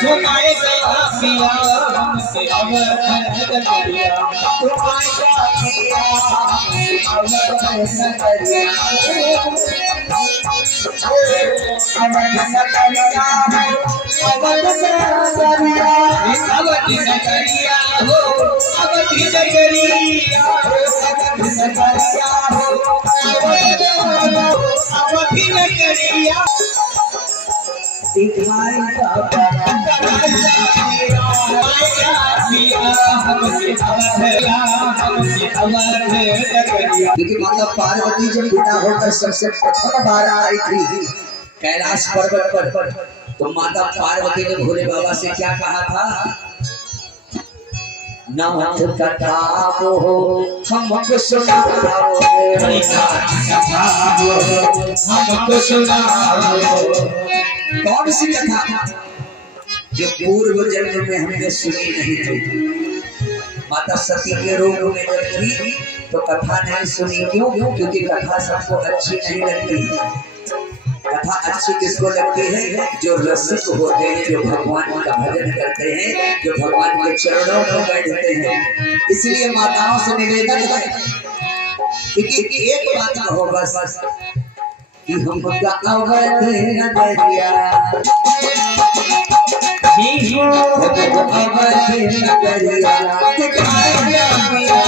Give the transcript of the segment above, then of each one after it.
झुमाएगा पिया हमसे अवध नगरिया, झुमाएगा पिया अवध नगरिया, अवध नगरिया अवध नगरिया, अवध नगरिया हो अवध नगरिया, अवध नगरिया हो अवध नगरिया। देखिए माता पार्वती जब पिता होकर सबसे प्रथम बार आई थी कैलाश पर्वत पर, तो माता पार्वती ने भोले बाबा से क्या कहा था? नाथ कथा हो हमको सुनाओ, हमको सुनाओ। कौन सी कथा जो पूर्व जन्म में हमने सुनी नहीं थी? माता सती के रूप में जब थी तो कथा नहीं सुनी। क्यों? क्योंकि कथा सबको अच्छी नहीं लगती। कथा अच्छी किसको लगती है? जो रसिक होते हैं, जो भगवान का भजन करते हैं, जो भगवान के चरणों में बैठते हैं। इसलिए माताओं से निवेदन है कि एक बात कहो बस कि हमका अवध नगरिया, अवध नगरिया दिखाएगा पिया, अवध नगरिया दिखाएगा पिया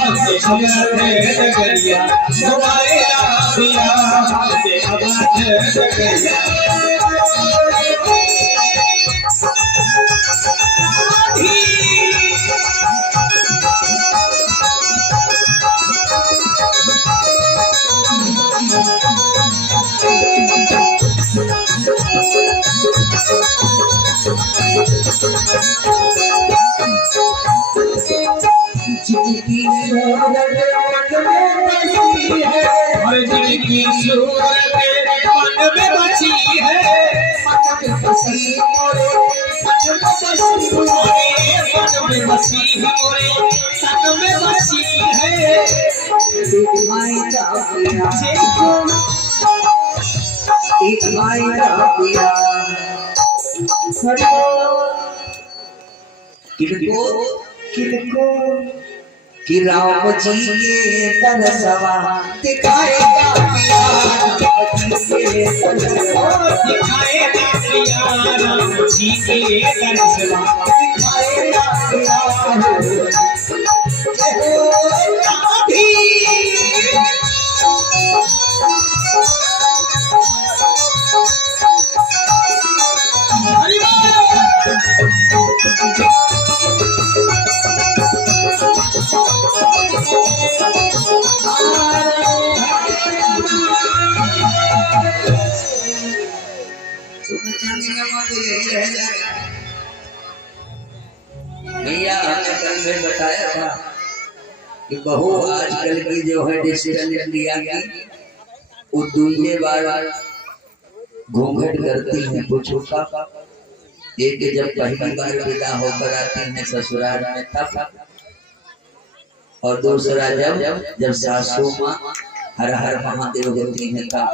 हमसे अवध नगरिया, झुमाएगा पिया हमसे अवध नगरिया। जिनकी सूरत मन में बसी है, जिनकी सूरत मन में बसी है, मन में बसी मोरे, मन में बसी मोरे, मन में बसी है। दिखाएगा पिया, दिखाएगा पिया किनको किनको कि राम जी के दरसवा दिखाएगा पिया, दिखाएगा पिया राम जी के दरसवा, दिखाएगा पिया भैया हमने कल में बताया था कि बहू आजकल की जो है डिजिटल इंडिया की वो दूसरे बार घूंघट करती है। पूछो का एक जब पहली बार विदा होकर आती है ससुराल में तब, और दूसरा जब सासू माँ हर हर महादेव होती है तब।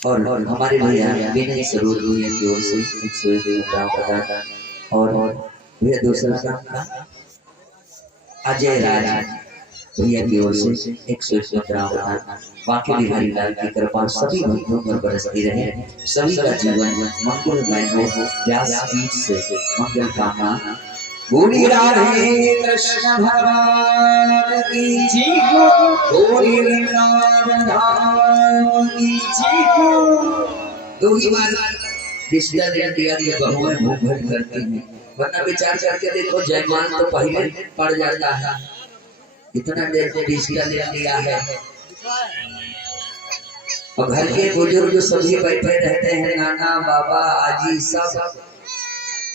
और हमारे भैया विनय सरूर भैया की ओर से 101 रुपया और भैया दूसरा नाम था अजय राज भैया की ओर से 101 रुपया। बाकी बिहारी लाल की कृपा सभी भक्तों पर बरसती रहे, सभी का जीवन मंगलमय हो। व्यास पीठ से मंगल कामना। बोली राधे कृष्ण भगवान की जय हो, बोली वृंदावन धाम की जय हो। दो ही बार डिजिटल इंडिया के बहुएं घूंघट करती हैं, वरना विचार करके देखो जयमान तो पहले पड़ जाता है। इतना देर डिजिटल इंडिया है और घर के बुजुर्ग सभी बैठे रहते हैं, नाना बाबा आजी सब,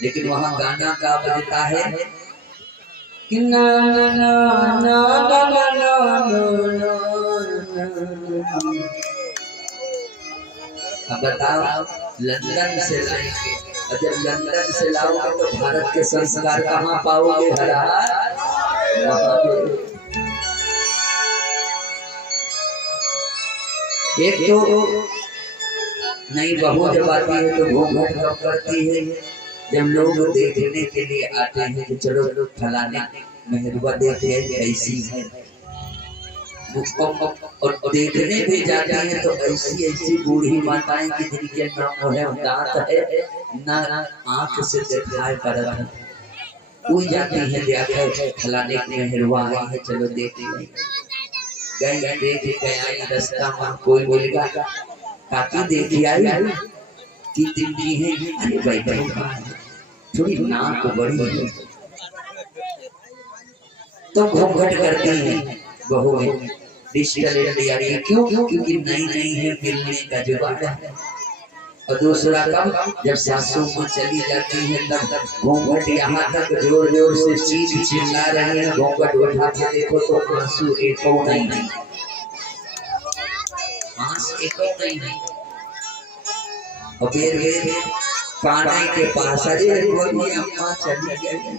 लेकिन वहाँ गाना का बजता है कि ना ना ना ना ना ना। अब बताओ लंदन से लाएंगे और जब लंदन से लाओगे तो भारत के संस्कार कहाँ पाओगे? एक तो नई बहू जब आती है तो घूंघट कब करती है? जब लोग देखने के लिए आते हैं कि चलो फलाने मेहरुआ देखे कैसी है, और देखने भी जाते हैं तो ऐसी ऐसी बूढ़ी माताएं की जिनके नाम है दांत है ना आंख से दिखाई पड़ता है, वो जाती है देखा फलाने मेहरुआ आई है चलो देखते गए देख के आई, रास्ता में कोई बोलेगा काकी देखी आई कि दिल्ली है, अरे भाई भाई थोड़ी नाक बड़ी है तो घूंघट करती है बहू डिजिटल इंडिया की। क्यों? क्योंकि नई नई है, मिलने का जुगाड़ है। और दूसरा कब जब सासू में चली जाती है तब घूंघट यहाँ तक जोर जोर से चीख चिल्ला रही है, घूंघट उठा के देखो तो आंसू एको नहीं, आंसू एको नहीं। और फिर काने के पास अरे कोई अम्मा चली गई,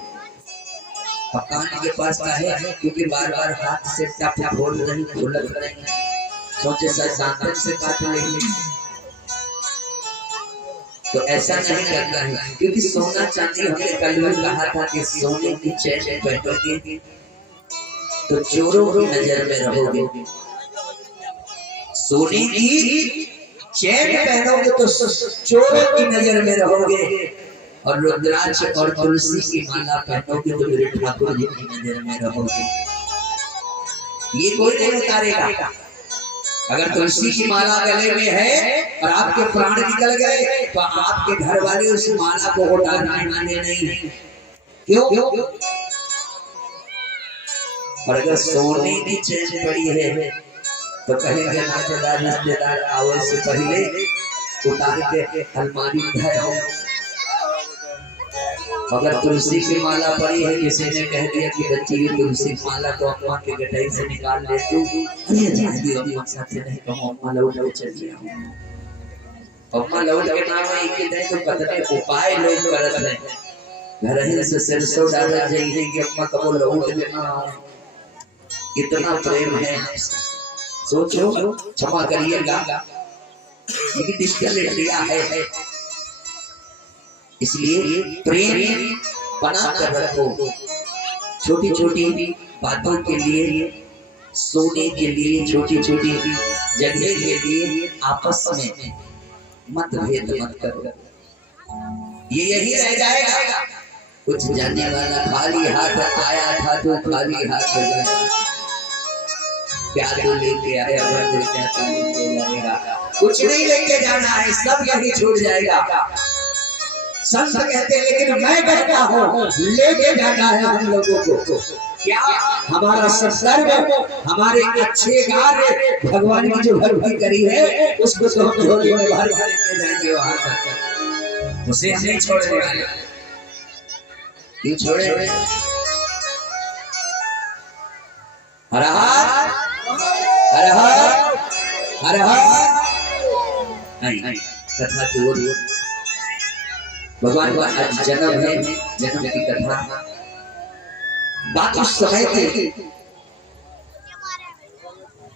कान के पास का है क्योंकि बार बार हाथ से टप खोल रही खुलत रही, सोचे सर दांतन से काट लेंगे, तो ऐसा नहीं करना है। क्योंकि सोना चांदी हमने कल में कहा था कि सोने की चैन पहनोगे तो चोरों की नजर में रहोगे, सोने की चैन पहनोगे तो चोरों की नजर में रहोगे, और रुद्राक्ष और तुलसी की माला पहनोगे तो मेरे ठाकुर जी की नजर में रहोगे। ये कोई नहीं उतारेगा। अगर तुलसी की माला गले में है और आपके प्राण निकल गए तो आपके घर वाले उस माला को उतारने वाले नहीं। क्यों? और अगर सोने की चैन पड़ी है तो कहेंगे नातेदार रिश्तेदार आवे से पहले उतार के अलमारी में धरो। अगर तुलसी की माला पड़ी है, किसी ने कह दिया कि बच्ची की तुलसी की माला तो अम्मा के गटाई से निकाल ले तू, अरे जाती अम्मा साथ नहीं कहूं, अम्मा लौट के चली आओ। अम्मा लौट के नाम है कि नहीं तो कतने उपाय लोग करत हैं, घर ही से सरसों डाला जाइए कि अम्मा कब लौट के ना आओ। इतना प्रेम है, सोचो क्षमा करिएगा, ये डिजिटल इंडिया है, इसलिए प्रेम बना कर रखो। छोटी छोटी बातों के लिए, सोने के लिए, छोटी छोटी जगह के लिए आपस में मतभेद मत करो, ये यही रह जाएगा। कुछ जाने वाला खाली हाथ आया था तो खाली हाथ हो गया, क्या तो लेके आया क्या तो लेके जाएगा, कुछ नहीं लेके जाना है, सब यही छूट जाएगा। संत कहते हैं लेकिन मैं कहता हूँ लेके जाना है हम लोगों को। क्या? हमारा संस्कार, हमारे अच्छे कार्य, भगवान की जो भक्ति करी है उसको तो हम झोली में भर भर के जाएंगे वहां तक, उसे हम नहीं छोड़ने वाले। क्यों छोड़े? हर हर हर हर हर हर नहीं कथा की ओर भगवान का आज जन्म है, जन्म की कथा बात उस समय की।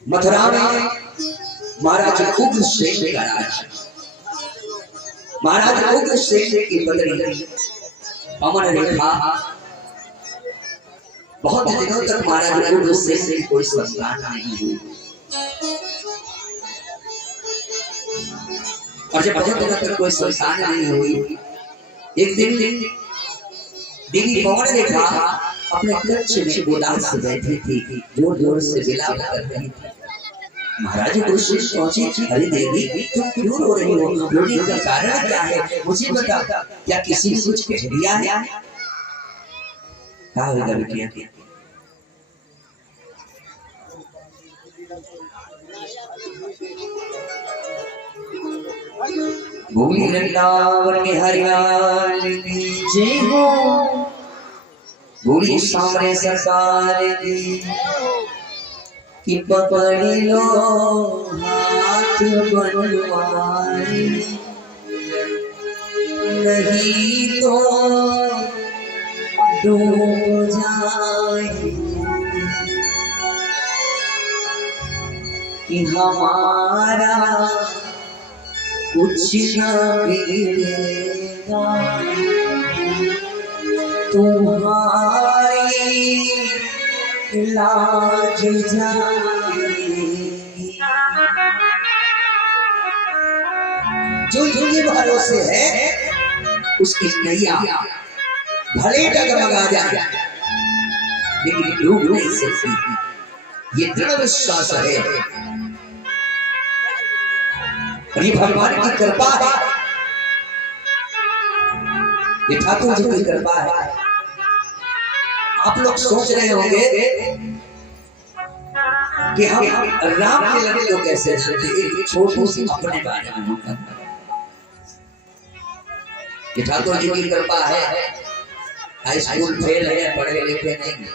मथुरा में महाराज उग्रसेन का राज, महाराज उग्रसेन की पत्नी अमर रेखा बहुत दिनों तक महाराज उग्रसेन से कोई संतान नहीं हुई, और जब बहुत दिनों तक कोई संतान नहीं हुई, एक दिन देवी पवन रेखा अपने कक्ष में उदास बैठी थी, जोर जोर से विलाप कर रही थी। महाराज उग्रसेन पहुंचे, अरे देवी तुम क्यों रो रही हो, रोने का कारण क्या है, मुझे बता, क्या किसी ने कुछ कह दिया है? क्या होगा बेटिया? भूमि वृंदावन में हरियाल जय हो, भूमि सामने सरकार की पकड़ लो हाथ बनवारी, नहीं तो डूब जाए कि हमारा कुछ न बिगड़ेगा, तुम्हारी लाज जाएगी। जो ये भरोसे है उसकी नैया भले डगमगा जाए लेकिन डूब नहीं सकती, ये दृढ़ विश्वास है। और ये भगवान की कृपा है, ये ठाकुर जी की कृपा है। आप लोग सोच रहे होंगे कि हम राम के लगे को कैसे जानते, एक छोटी सी अपने बारे में हम करते। ये ठाकुर जी की कृपा है। हाई स्कूल फेल है, पढ़े लिखे नहीं,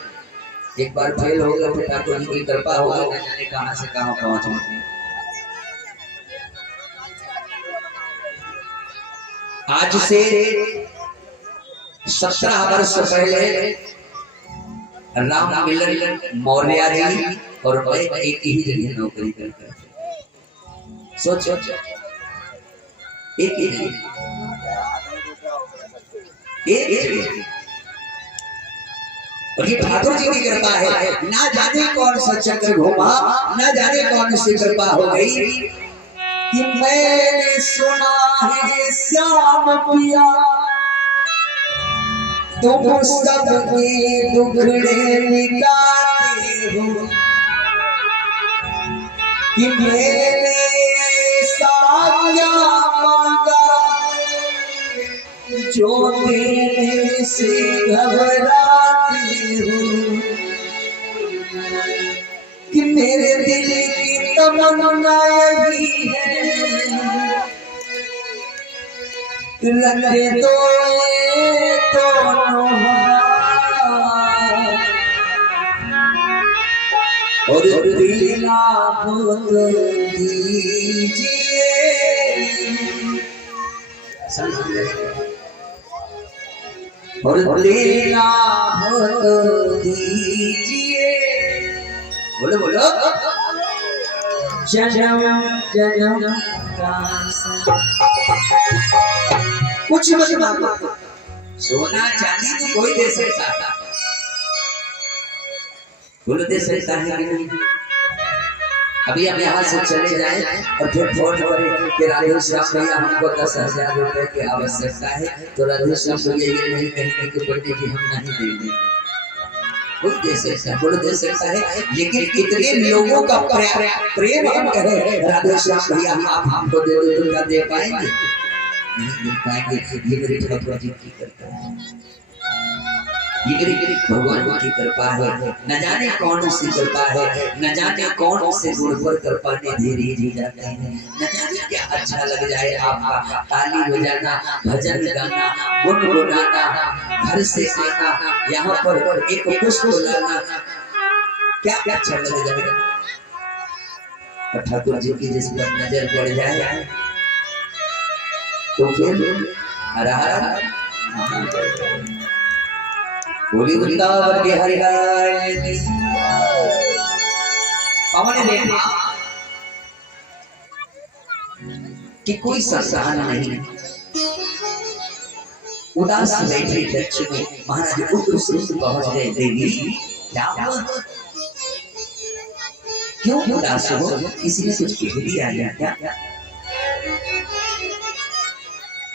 एक बार फेल हो गए फिर ठाकुर जी की कृपा हो गई, न जाने कहां से कहां पहुंच गए। आज से 17 वर्ष पहले राम मिलन मौर्य जी और मैं एक ही जगह नौकरी करते थे। सोचो एक ही जगह। और ये ठाकुर जी की कृपा है, ना जाने कौन सा चक्र घूमा, ना जाने कौन सी कृपा हो गई कि मैंने सुना है श्याम पिया तुम सबके दुखड़े मिटाते हो, कि मैंने साया मांगा जो देने से घबराते हो, कि मेरे दिल की तमन्ना यही है रखे दो और दीना भूल दीजिए। और दीना भूल दीजिए। बोलो बोलो। जन्म जन्म का कुछ मत मांगो, सोना चांदी तो कोई दे सकता था, बोलो दे सकता है कि नहीं? अभी हम यहाँ से चले जाएं और फिर फोन करें कि राधे श्याम भैया हमको 10,000 रुपए की आवश्यकता है, तो राधे श्याम भैया ये नहीं कहेंगे कि पंडित जी हम नहीं देंगे। कोई दे सकता है, बोलो दे सकता है, लेकिन इतने लोगों का प्रेम हम कहें राधे श्याम भैया आप हमको दे दो, तो क्या दे पाएंगे? नहीं मिल पाएंगे। ये मेरे ठाकुर जी की कृपा है, ये मेरे भगवान की कृपा है। न जाने कौन सी कृपा है, न जाने कौन से गुण पर कृपा ने धीरे दी जाते हैं, न जाने क्या अच्छा लग जाए आपका ताली बजाना, भजन गाना, गुनगुनाना, घर से आना, यहाँ पर एक पुष्प लाना, क्या अच्छा लग जाएगा। ठाकुर जी की जिस पर नजर पड़ जाए तो फिर हरा हरा बोली वृंदावन के हरि हरि पवन देखा कि कोई संसार नहीं। उदास बैठे दक्ष में महाराज उस पहुंच गए। देवी क्या क्यों उदास हो, किसी ने कुछ कह दिया क्या?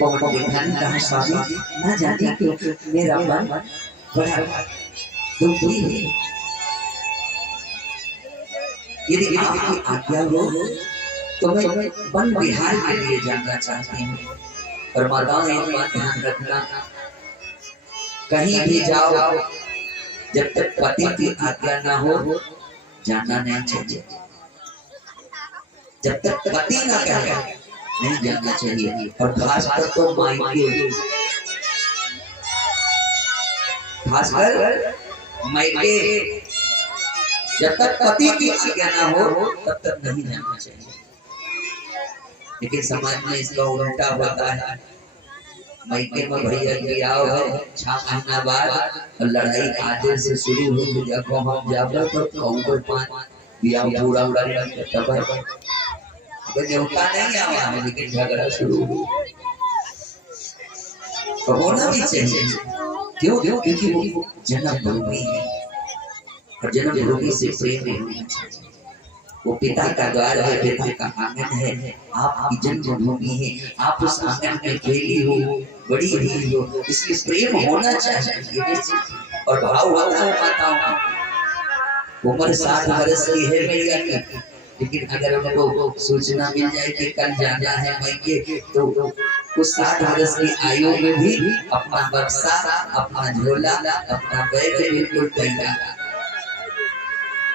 पवन देखा ने कहा स्वामी ना जाने क्यों मेरा मन बड़ा दुखी है, यदि आपकी आज्ञा हो तो मैं वन विहार के लिए जाना चाहती हूँ। और माताओं ने एक बात ध्यान रखना, कहीं भी जाओ जब तक पति की आज्ञा ना हो जाना नहीं चाहिए, जब तक पति ना कहे नहीं जाना चाहिए। और खासकर तो मायके, खासकर मायके जब तक पति की आज्ञा ना हो तब तक नहीं जाना चाहिए। लेकिन समाज में इसका उल्टा होता है, महीने में भैया की आओ है 6 महीना बाद और लड़ाई आधे से शुरू हो गई। देखो हम जाबे तो कहूँ 5 बिया पूरा करके तब देवता नहीं आवा है, लेकिन झगड़ा शुरू हो तो होना भी चाहिए। क्यों? क्योंकि वो जन्मभूमि है और जन्मभूमि से प्रेम होना चाहिए। वो पिता का द्वार है, पिता का आंगन है, आपकी जन्मभूमि है, आप उस आंगन में खेली हो, बड़ी हुई हो, इसलिए प्रेम होना चाहिए। और भाव होता है माताओं का। उम्र 7 वर्ष की है मैया की, लेकिन अगर उनको सूचना मिल जाए कि कल जाना है मैके तो उस 7 वर्ष की आयु में भी अपना बक्सा, अपना झोला, अपना बैग बिल्कुल तैयार।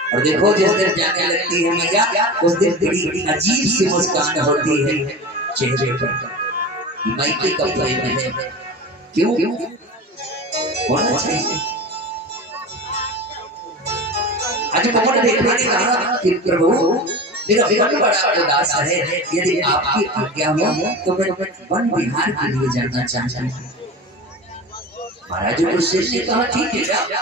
और देखो जिस दिन जाने लगती है मैया उस दिन बड़ी अजीब सी मुस्कान होती है चेहरे पर। मैके कपड़े में है, क्यों होना चाहिए। आज पवन देखने ने कहा कि प्रभु मेरा मन बड़ा उदास है, यदि आपकी आज्ञा हो तो मैं वन विहार के लिए जाना चाहता हूँ। महाराज गुस्से ने कहा ठीक है जा।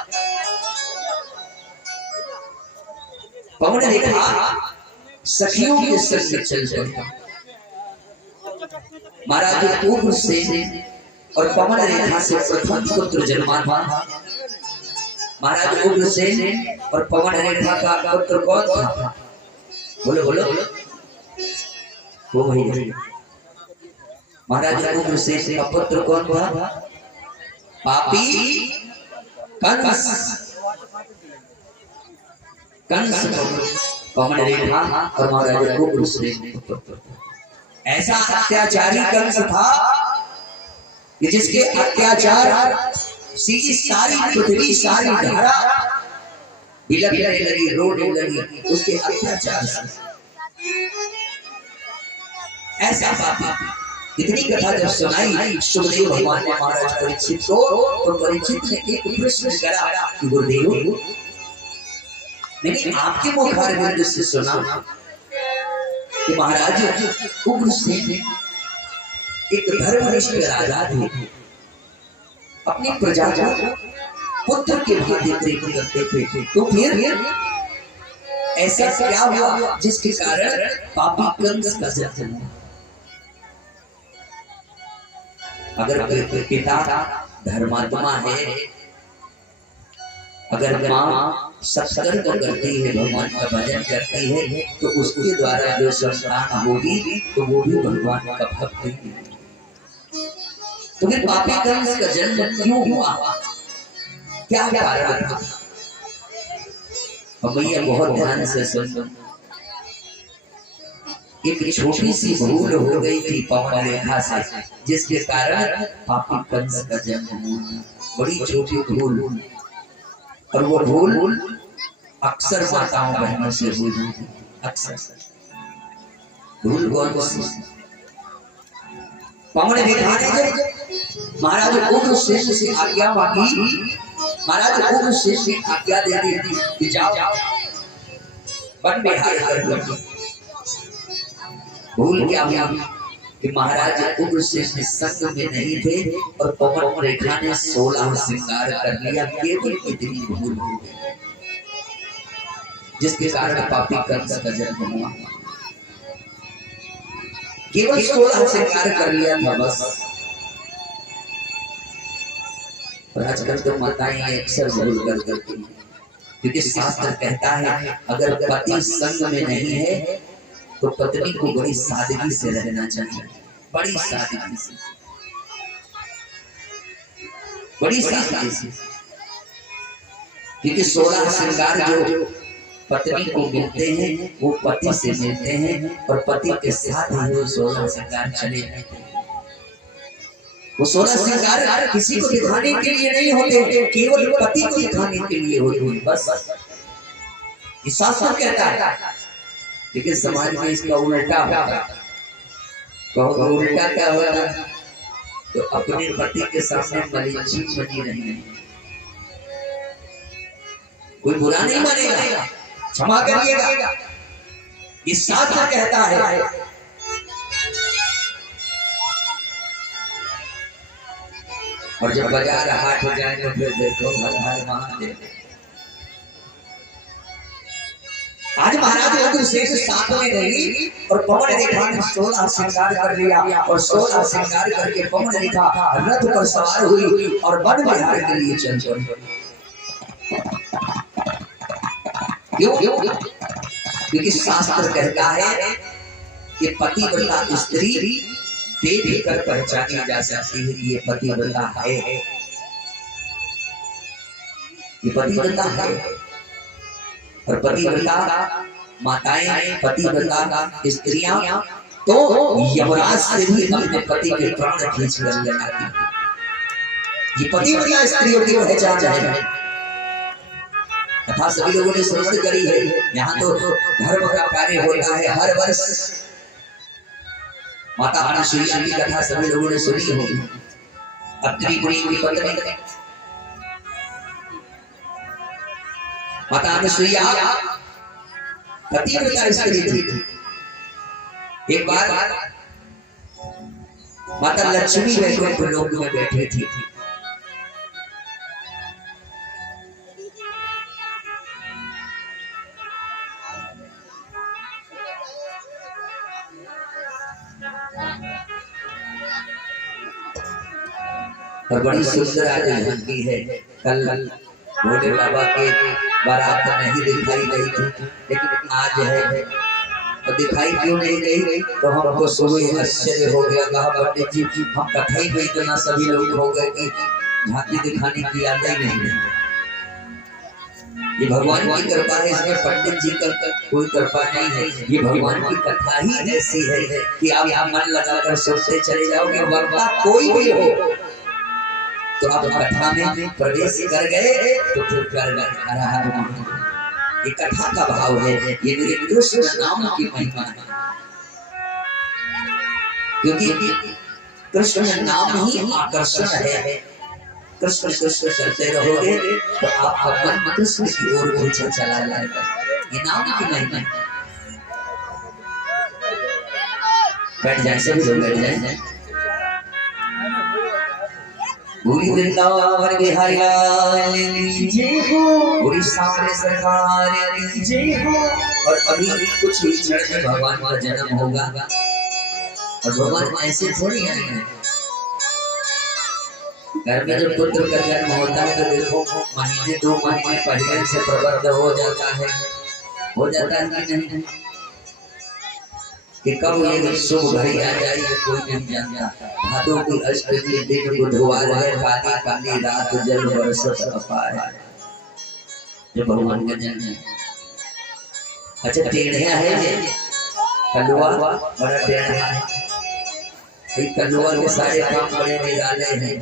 पवन ने कहा सखियों के संग चल पड़ा। महाराज उग्रसेन और पवन रेखा से प्रथम पुत्र जन्मा था। महाराज उग्रसेन और पवन रेखा का पुत्र कौन था? बोलो बोलो वो वही। महाराज उग्रसेन का पुत्र कौन था? पापी कंस। कंस पवन रेखा और महाराज उग्रसेन का पुत्र। ऐसा अत्याचारी कंस था कि जिसके अत्याचार सीधी सारी पृथ्वी, सारी धारा बिलखने लगी, रोने लगी उसके अत्याचार से। ऐसा पापी। इतनी कथा जब सुनाई सुखदेव भगवान ने महाराज परीक्षित को, तो परीक्षित ने एक प्रश्न करा कि गुरुदेव मैंने आपके मुखारविंद से सुना कि महाराज उग्रसेन एक धर्मनिष्ठ राजा थे, अपनी प्रजा को पुत्र के भांति प्रेम करते थे। तो फिर ऐसा क्या हुआ जिसके कारण पापी कंस का जन्म हुआ? अगर पिता धर्मात्मा है, अगर माँ सत्कर्म करती है, भगवान का भजन करती है, तो उसके द्वारा जो संतान होगी तो वो भी भगवान का भक्त है। तो फिर पापी कंस का जन्म क्यों हुआ? क्या कारण था? भैया बहुत ध्यान से सुन। एक छोटी सी भूल हो गई थी पवन रेखा से, जिसके कारण पापी कंस का जन्म हुआ। बड़ी छोटी भूल, और वो भूल अक्सर माताओं बहनों से हुई। अक्सर भूल कौन सी? पवन रेखा ने जब महाराज उग्रसेन से आज्ञा मांगी, महाराज उग्रसेन ने आज्ञा दे दी कि जाओ वन विहार कर लो। भूल क्या हुआ कि महाराज उग्रसेन संग में नहीं थे और पवन रेखा ने 16 श्रृंगार कर लिया। केवल इतनी भूल हो गई जिसके कारण पापी कंस का जन्म हुआ। केवल 16 श्रृंगार कर लिया था बस। और आजकल तो माताएं अक्सर भूल कर करती हैं, क्योंकि शास्त्र कहता है अगर पति संग में नहीं है तो पत्नी को बड़ी सादगी से रहना चाहिए। बड़ी सादगी से, बड़ी सादगी से, क्योंकि 16 श्रृंगार जो पत्नी को मिलते हैं वो पति से मिलते हैं, और पति के साथ ही वो 16 श्रृंगार चले जाते हैं। वो 16 श्रृंगार किसी को दिखाने के लिए नहीं होते, केवल पति को दिखाने के लिए होते हैं बस। ये शास्त्र कहता है, लेकिन समाज में इसका उल्टा होता है। तो उल्टा क्या होता है? तो अपने पति के सामने मरीची बनी रही। कोई बुरा नहीं मानेगा, क्षमा करिएगा। इस शास्त्र कहता है और जब बाजार हाट हो जाए तो फिर देखो हर महादेव। आज महाराज अग्रसेन साथ में रही और पवन रेखा ने 16 श्रृंगार कर लिया और 16 श्रृंगार करके पवन रेखा रथ पर सवार हुई और वन विहार के लिए चल पड़ी। क्यों? क्योंकि शास्त्र कहता है कि पतिव्रता स्त्री देख कर पहचानी जा सकती है कि ये पतिव्रता है, ये पतिव्रता है। और पतिव्रता माताएं, पतिव्रता स्त्रियां तो यमराज से भी अपने पति के प्राण खींच कर ले आती हैं। ये पतिव्रता स्त्रियों की पहचान है। कथा सभी लोगों ने श्रवण करी है। यहाँ तो धर्म का कार्य होता है हर वर्ष। माता अनुसुईया की कथा सभी लोगों ने सुनी होगी। अत्रि मुनि की पत्नी माता अनुसुईया पतिव्रता स्त्री थी। एक बार माता लक्ष्मी वैकुंठ लोक में बैठी थी। और बड़ी सुंदर आज झांकी है। कल भोले बाबा के बारात नहीं दिखाई गई थी, लेकिन आज है। और दिखाई क्यों नहीं गई तो हमको सुबह आश्चर्य हो गया। कहा पंडित जी हम कथा ही में इतना सभी लोग हो गए कि झांकी दिखाने की याद ही नहीं है। ये भगवान की कृपा है, इसमें पंडित जी का कोई कृपा नहीं है। ये भगवान की कथा ही ऐसी है कि आप मन लगाकर सोचते चले जाओगे। वरना कोई भी हो तो आप कथा में प्रवेश कर गए तो फिर कर गए। ये कथा का भाव है, ये मेरे कृष्ण नाम की महिमा है। क्योंकि कृष्ण नाम ही आकर्षण है। कृष्ण कृष्ण करते रहोगे तो आपका मन कृष्ण की ओर पीछे चला जाएगा। ये नाम की महिमा है। बैठ जाए, सभी लोग बैठ जाए। पूरी वृंदावन बिहारी लाल की जय हो, पूरी सामने सरकार की जय हो। और अभी कुछ ही क्षण में भगवान का जन्म होगा। और भगवान ऐसे थोड़ी आएंगे। घर में जब पुत्र का जन्म होता है तो देखो महीने 2 महीने पहले से प्रबंध हो जाता है कि नहीं कि कब ये शुभ घड़ी आ जाएगी कोई नहीं जानता। भादों की अष्टमी दिन बुधवार है, काली काली रात जल बरसत अपार है। जो भगवान का जन्म है। अच्छा टेढ़िया है ये कलुआ, बड़ा टेढ़ा है। कलुआ के सारे काम बड़े निराले हैं।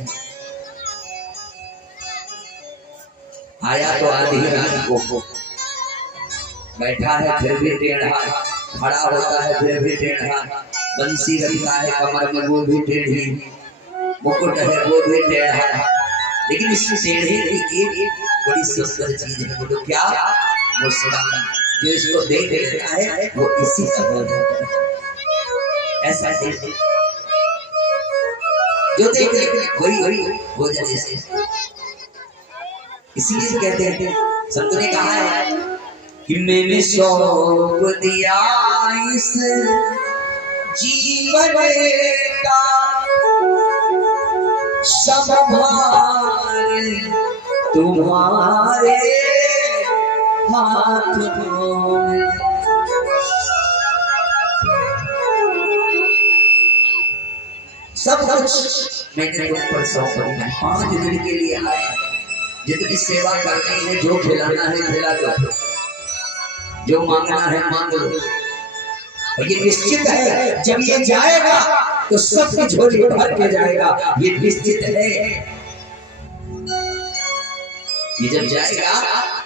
आया तो आधी रात को बैठा है फिर भी टेढ़ा, खड़ा होता है फिर भी टेढ़ा, बंसी रखता है कमर में वो भी टेढ़ी, मुकुट है वो भी टेढ़ा। लेकिन इस टेढ़े की एक बड़ी सुंदर चीज है, तो क्या मुस्कान। जो इसको देख लेता है वो इसी का हो जाता है। ऐसा जो देख ले वही हो जाए। इसलिए कहते हैं संतों ने कहा है कि मैंने सौंप दिया इस जीवन का सब भार तुम्हारे हाथों में। सब कुछ मैंने तुम पर सौंप दिया। 5 दिन के लिए आया। जितनी सेवा करनी है, जो खिलाना है खिला दो, जो मांगना है मांग लो। और ये निश्चित है जब ये जाएगा तो सबकी झोली भर के जाएगा। ये निश्चित है ये जब जाएगा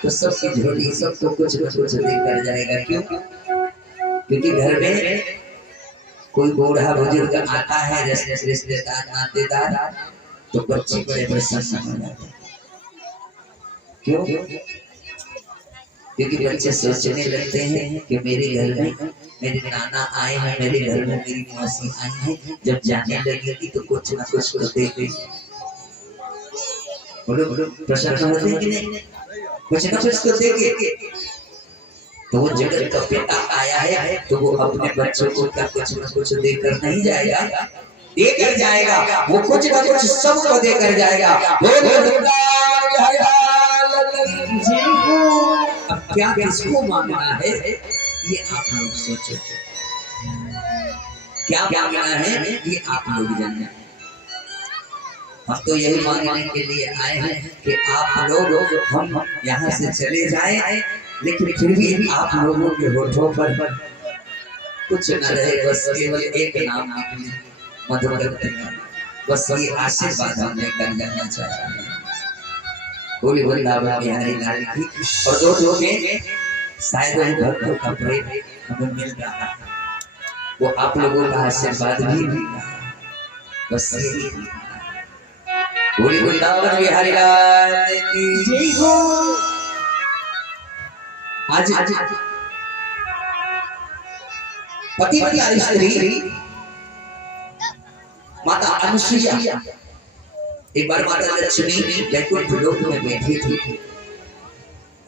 तो सबकी झोली सबको कुछ न कुछ देकर जाएगा। क्यों? क्योंकि घर में कोई बूढ़ा बुजुर्ग आता है, रिश्तेदार नातेदार, तो बच्चे बड़े प्रसन्न हो जाते हैं। क्यों? क्योंकि बच्चे सोचने लगते हैं कि मेरे घर में मेरे नाना आए हैं, मेरे घर में मेरी मौसी आई है, जब जाने लगेगी तो कुछ ना कुछ तो देगी। बोलो प्रसन्न होते हैं कि नहीं? कुछ ना कुछ तो देंगे। तो वो जगत का पिता आया है तो वो अपने बच्चों को क्या कुछ न कुछ देकर नहीं जाएगा, देकर जाएगा। वो कुछ न कुछ सबको देकर जाएगा। अब क्या किसको मांगना है ये आप लोग सोचो, क्या मांगना है ये आप लोग जाने। हम तो यही मांगने के लिए आए हैं कि आप लोग हम यहाँ से चले जाएं, लेकिन फिर भी आप लोगों के होठों पर कुछ न रहे, बस केवल एक नाम निकले, मधुकर। बस ये आशीर्वाद हम लेकर जाना चाहते हैं। बोली वृंदावन बिहारी लाल की। और दोस्तों में शायद उन भक्तों का प्रेम हमें मिल रहा है, वो आप लोगों का आशीर्वाद भी मिल रहा है। बस यही बोली वृंदावन बिहारी लाल की जय हो। आज पतिव्रता स्त्री माता अनुसुईया एक बार माता लक्ष्मी वैकुंठ लोक में बैठी थी,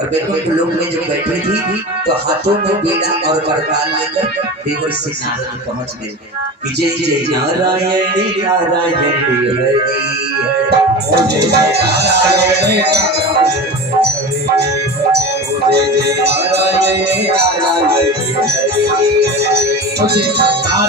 और वैकुंठ लोक में जब बैठी थी तो हाथों में बीड़ा और करताल लेकर देवर्षि नारद पहुंच गए। जय जय नारायण नारायण हरि हरि, जय जय नारायण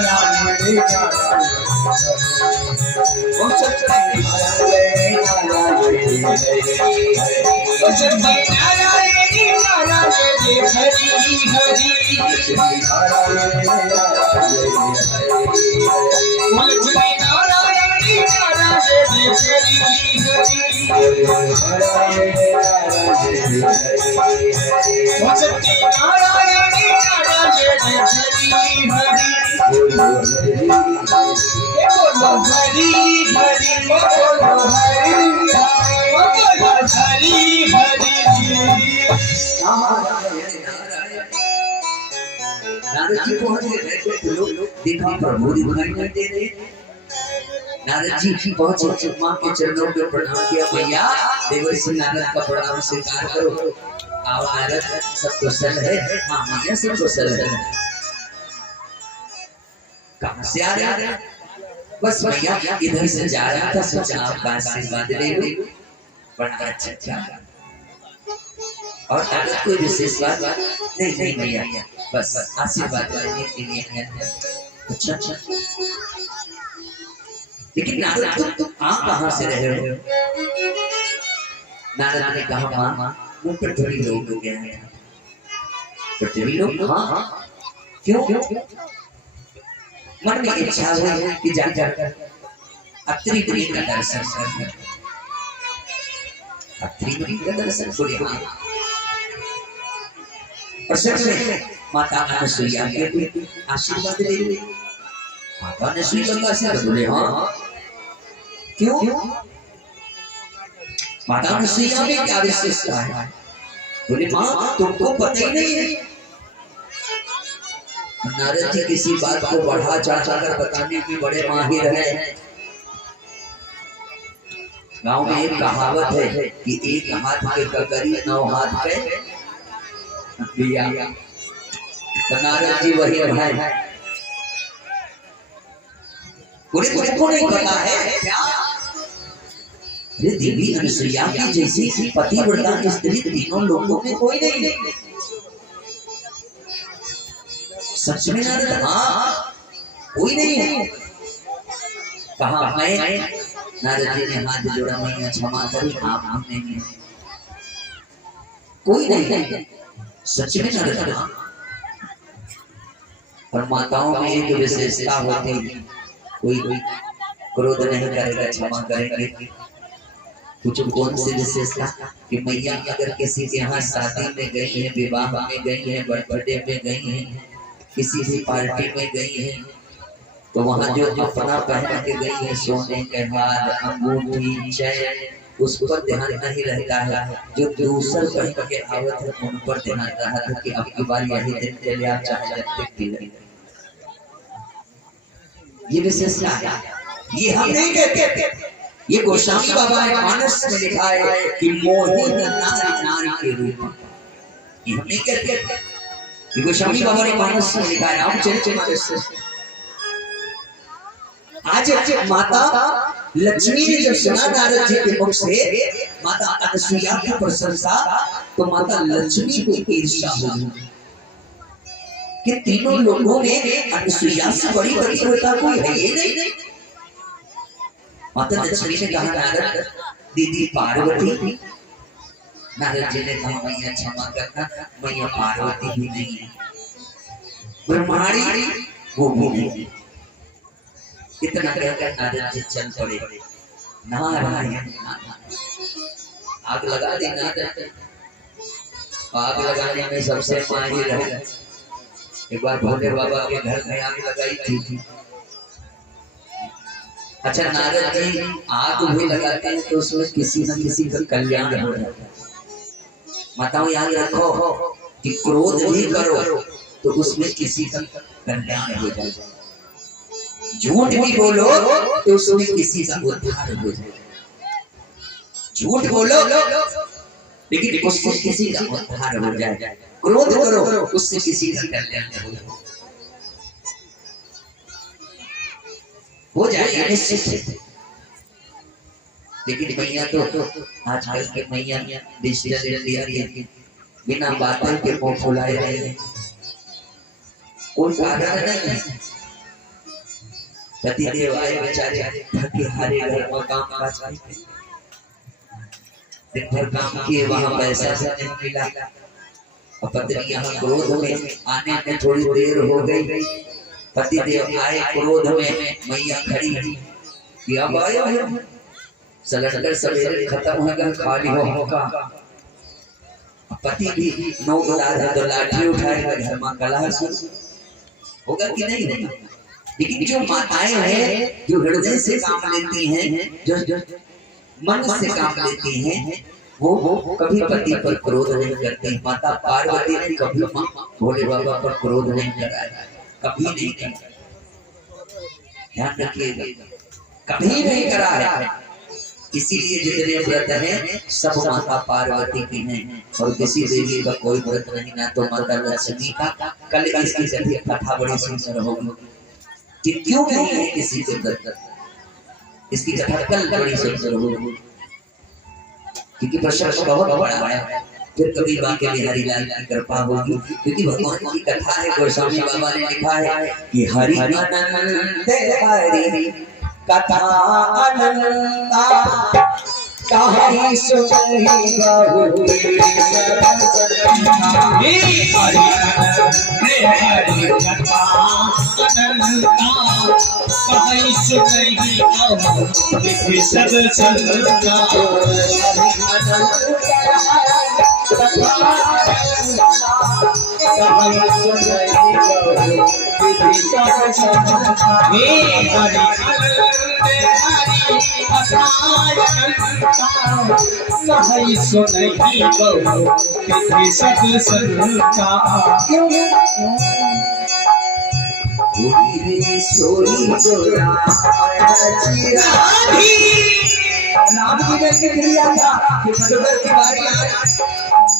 नारद जी पहुंच गए। लोग देखा प्रभु दिखाई नहीं दे रहे। नारद जी पहुंचे, मां के चरणों में प्रणाम किया। भैया देवर्षि नारद का प्रणाम स्वीकार करो। आओ नारद, सब कुशल है? हाँ भैया सब कुशल है। कहां से आ रहे हैं? बस भैया इधर से जा रहा था, सोचा आपका आशीर्वाद ले लो। बड़ा अच्छा। और नारद कोई विशेष बात नहीं भैया, बस आशीर्वाद लेने के लिए है। अच्छा। लेकिन नारद तुम आ कहां से रहे हो? नारद ने कहा मां मुझ पर थोड़ी लोग हो गया है। पृथ्वी लोग? हाँ। क्यों? मन में इच्छा हुई कि जाकर अत्रि मुनि का दर्शन कर। अत्रि मुनि का दर्शन बोले हाँ। और सच में माता अनुसुईया के आशीर्वाद ले ली। माता अनुसुईया का आशीर्वाद बोले हाँ। क्यों? माता अनुसुईया में क्या विशेषता है? बोले मां तुमको पता ही नहीं है। नारद जी किसी बात को बढ़ा चढ़ा कर बताने में बड़े माहिर हैं। गांव में एक कहावत है कि एक हाथ के ककरी 9 हाथ पे दिया। तो नारद जी वही है। तुमको नहीं पता है क्या? देवी अनुसुईया की जैसी पतिव्रता स्त्री तीनों लोगों में कोई नहीं। सच में नारद? हाँ कोई नहीं है। कहा मैं? नारद जी ने हाथ जोड़ा, मैया क्षमा करी, आप हम नहीं है, कोई नहीं। सच में नारद? हाँ। और माताओं में एक विशेषता होती है, कोई क्रोध नहीं करेगा, क्षमा करेंगे। कुछ कौन सी विशेषता? कि मैया अगर किसी के यहाँ शादी में गई है, विवाह में गई है, बर्थडे में गई है, किसी भी पार्टी में गई है, तो वहाँ जो अपना पहन के गई है, सोने के हार, अंगूठी, चैन, उस पर ध्यान नहीं रहता है। जो दूसर पहन के आवत है उन पर ध्यान रहता है कि आपकी बार यही दिन के लिए आप चाहे जब तक भी लगे। ये विशेषता है। ये हम नहीं कहते, ये गोस्वामी बाबा ने मानस में लिखा है कि मोही नारी नारी के रूप। ये हमने क्या किया? ये गोस्वामी बाबा ने मानस में लिखा है, रामचरितमानस से। आज माता लक्ष्मी ने जब सुना नारद जी के मुख से माता अनसुईया की प्रशंसा, तो माता लक्ष्मी को ईर्ष्या हुई कि तीनों लोगों में अनसुईया से बड़ी पतिव्रता कोई है ही नहीं। माता लक्ष्मी ने कहा नारद दीदी पार्वती। नारद जी ने कहा मैया क्षमा करना, मैया पार्वती भी नहीं है, ब्रह्माणी वो भी नहीं। इतना कहकर नारद जी चल पड़े। नारायण आग लगा दी नारद। आग लगाने में सबसे माहिर है। एक बार भोले बाबा के घर में आग लगाई थी। अच्छा नारद जी आग भी लगाते हैं तो उसमें किसी न किसी का कल्याण हो जाता है। माताओं याद रखो कि क्रोध भी करो तो उसमें किसी का कल्याण हो जाएगा। झूठ भी बोलो तो उसमें किसी का उद्धार हो जाए। झूठ बोलो लेकिन उससे किसी का उद्धार हो जाए। क्रोध करो उससे किसी का कल्याण हो जाए निश्चित है। लेकिन मैया तो आजकल के मैया डिसीजन लिया बिना बातों के मुंह फुलाए रहे, कोई कारण नहीं। पति देव आए बेचारे थके हारे घर में काम काज करते, दिन भर काम किए, वहां पैसा से नहीं मिला। और पत्नी यहाँ क्रोध में आने में थोड़ी देर हो गई। पति देव आए क्रोध में, मैया खड़ी कि अब आया है, सिलेंडर सवेरे खत्म हो गया, खाली होगा। पति भी नौ बजा तो लाठी उठाएगा, घर में कलह होगा कि नहीं होगा। लेकिन जो माताएं हैं जो हृदय से काम लेती हैं, जो मन से काम लेती हैं, वो कभी पति पर क्रोध नहीं करती। माता पार्वती ने कभी भोले बाबा पर क्रोध नहीं कराया, कभी नहीं किया। ध्यान रखिएगा, कभी नहीं कराया। इसीलिए जितने व्रत हैं सब माता पार्वती के हैं और किसी देवी का कोई व्रत नहीं, ना तो माता लक्ष्मी का। कल इसकी कथा बड़ी सुंदर होगी कि क्यों नहीं है किसी के व्रत, इसकी कथा कल बड़ी सुंदर होगी क्योंकि प्रशंसा बहुत बड़ा है। फिर कभी बाकी बिहारी लाल की कृपा होगी क्योंकि भगवान की कथा है। गोस्वामी बाबा ने लिखा है कि हरि आनंद हरि कथा अनंता कहीं सुनी बहुरे हरि कथा अनंता कहीं सुनी बहुरे सब संता। कहीं सुनही बहु सब संता। नाम की क्रिया था कि मधुकर की बारी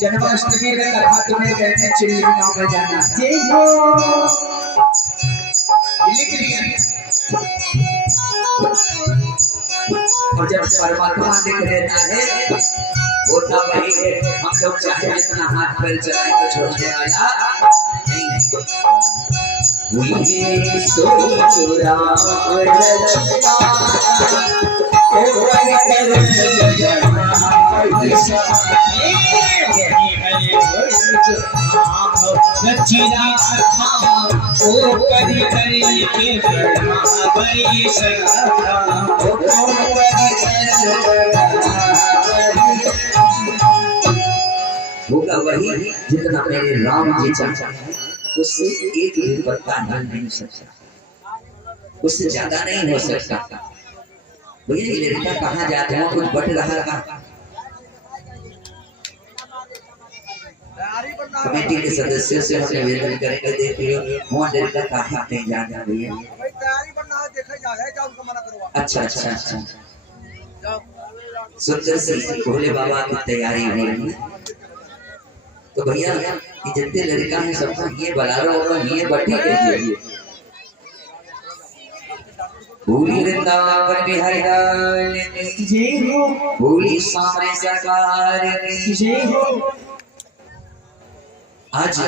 जन्माष्टमी में कथा तुम्हें कहते हैं चिल्ली गांव में जाना। जय हो लिख लिया। और जब परमात्मा लिख देता है होता वही है। हम लोग चाहे इतना हाथ पैर चलाए तो छोड़ने वाला नहीं। हुई सो राम रचना लचीला ओ करी करी के होगा वही जितना मेरे राम जी चाहते हैं, उससे एक भी पत्ता हिल नहीं सकता, उससे ज्यादा नहीं हो सकता। भैया ये लड़का कहाँ जाते हैं, कुछ बट रहा था। कमेटी के सदस्यों से हम निवेदन करेंगे, देखिए वहाँ लड़का कहाँ जाना भैया। अच्छा अच्छा अच्छा सुंदर सी भोले बाबा की तैयारी हो रही है। तो भैया ये जितने लड़का है सबको ये बलारो और ये बटी कीजिए। भूली वृंदावन बिहारी लाल की जय हो, भूली सामने सरकार की जय हो। आज